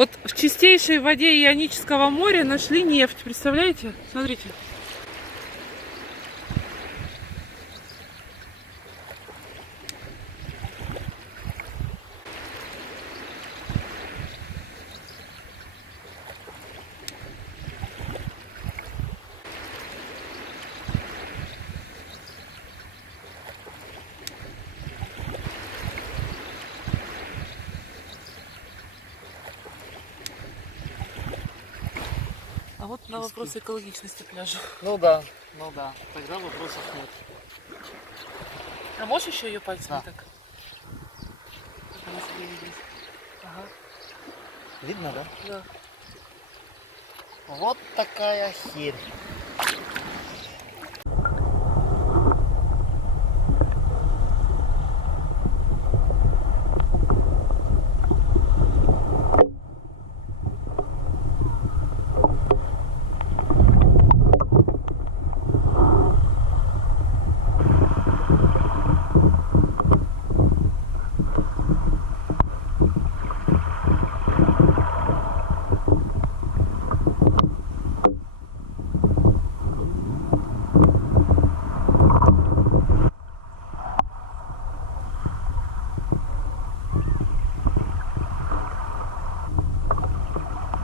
Вот в чистейшей воде Ионического моря нашли нефть. Представляете? Смотрите. А вот на вопрос экологичности пляжа. Ну да, тогда вопросов нет. А можешь еще ее пальцами Да. так? Как она себя видит? Ага, Видно, да? да. Вот такая херь.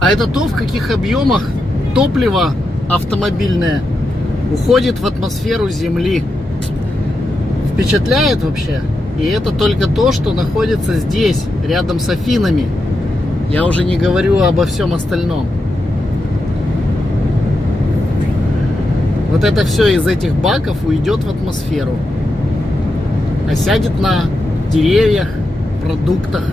А это то, в каких объемах топливо автомобильное уходит в атмосферу Земли. Впечатляет вообще. И это только то, что находится здесь, рядом с Афинами. Я уже не говорю обо всем остальном. Вот это все из этих баков уйдет в атмосферу. Осядет на деревьях, продуктах.